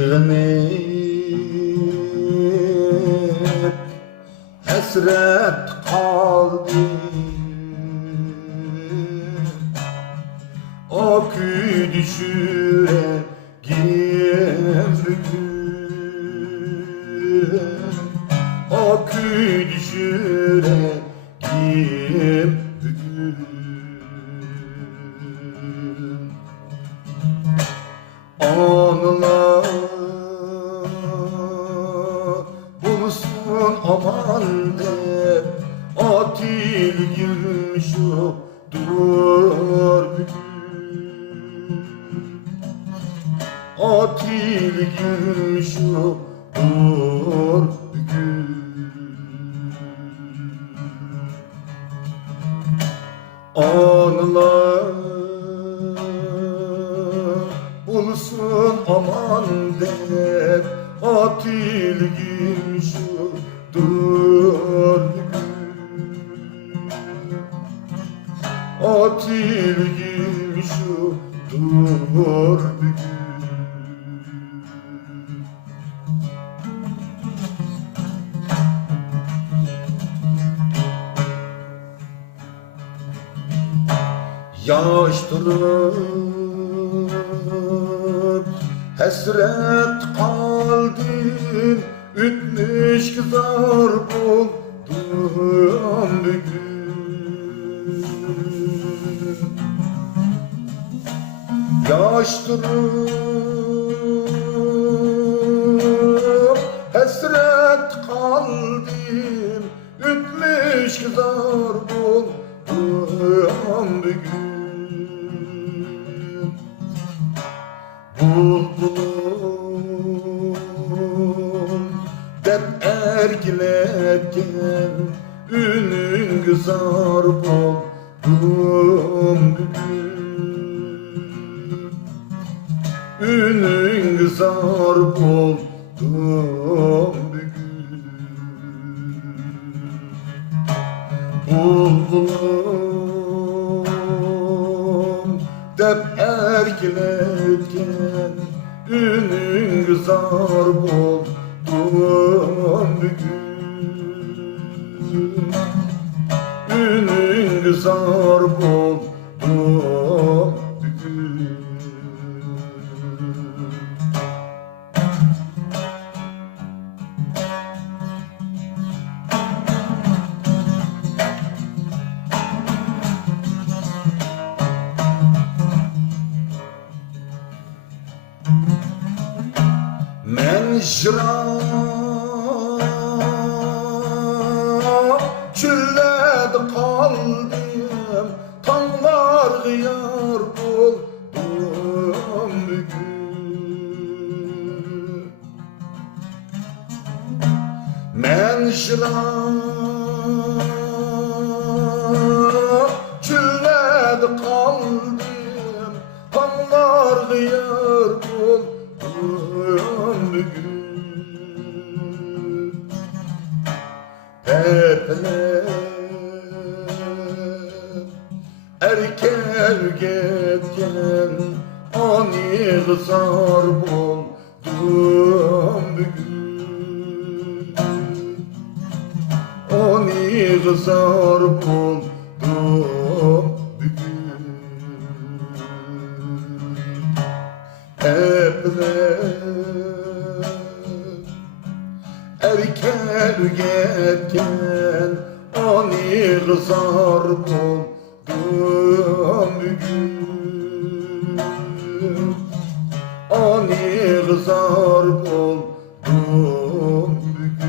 sığınıp hasret kaldım. O köy düşüre bugün, o köy düşüre bugün. Anılar bulsun aman de, atil gülmüşü dur bugün, atil gülmüşü dur bugün. Anılar bulsun aman der, atil gülmüşü dur bugün, atil gülmüşü dur bugün. Yaş durup hasret kaldım, ütmüş kızar buldum bugün. Yaş durup hasret kaldım, ütmüş kızar buldum bugün. Bulbulum dep ergilerken, ünün güzar buldum bugün, ünün güzar buldum bugün. Bulbulum dep ergilerken, ünün güzar buldum bugün, ünün güzar buldum bugün. Men çüllede kaldım, tanlar gıyar buldum bugün. Men çüllede kaldım, tanlar gıyar buldum bugün. Tepeler erker getken, ani gızar buldum bugün, ani gızar buldum bugün. Erker getken, ani gızar buldum bugün, ani gızar buldum bugün,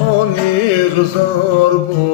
ani gızar buldum.